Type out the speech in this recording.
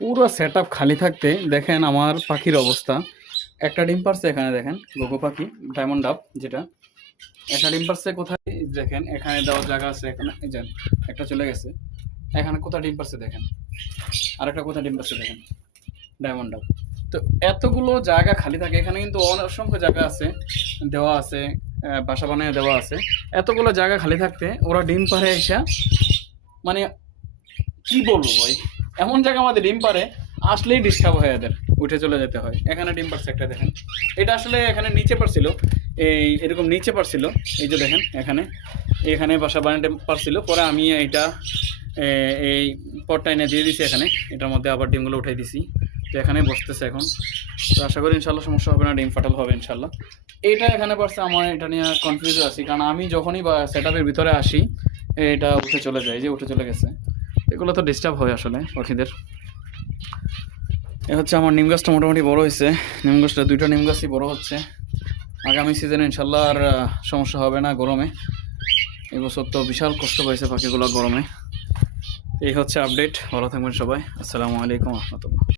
পুরো set up খালি থাকতে দেখেন আমার পাখির অবস্থা। একটা ডিম পারছে এখানে, দেখেন ঘুঘু পাখি, ডায়মন্ড ডাব যেটা। একটা ডিম পারছে কোথায় দেখেন, এখানে দেওয়ার জায়গা আছে, এখানে এই যে একটা চলে গেছে। এখানে কোথায় ডিম পারছে দেখেন, আরেকটা কোথায় ডিম পারছে দেখেন, ডায়মন্ড ডাব। তো এতগুলো জায়গা খালি থাকে এখানে, কিন্তু অসংখ্য জায়গা আছে, দেওয়া আছে, বাসা বানিয়ে দেওয়া আছে। এতগুলো জায়গা খালি থাকতে ওরা ডিম পারে এসা, মানে কি বলবো ভাই, এমন জায়গা আমাদের ডিম পারে আসলেই ডিস্টার্ব হয়, এদের উঠে চলে যেতে হয়। এখানে ডিম পারছে একটা দেখেন, এটা আসলে এখানে নিচে পারছিল, এই এরকম নিচে পারছিল, এই যে দেখেন এখানে, এখানে বাসা বানাতে পারছিল, পরে আমি এইটা এই পটটা এনে দিয়ে দিছি এখানে, এটার মধ্যে আবার ডিমগুলো উঠাই দিছি। তো এখানে বসতেছে এখন। তো আশা করি ইনশাল্লাহ সমস্যা হবে না, ডিম ফাটাল হবে ইনশাল্লাহ। এইটা এখানে পারছে, আমার এটা নিয়ে কনফিউজ আছি, কারণ আমি যখনই বা সেট আপের ভিতরে আসি এটা উঠে চলে যায়, যে উঠে চলে গেছে। এগুলো তো ডিস্টার্ব হয় আসলে পাখিদের। এ হচ্ছে আমার নিম গাছটা মোটামুটি বড় হয়েছে, নিম গাছটা দুইটা নিম গাছই বড় হচ্ছে। আগামী সিজনে ইনশাল্লাহ আর সমস্যা হবে না গরমে। এবছর তো বিশাল কষ্ট পাইছে পাখিগুলো গরমে। এই হচ্ছে আপডেট, ভালো থাকবেন সবাই, আসসালামু আলাইকুম রহমতুল্লাহ।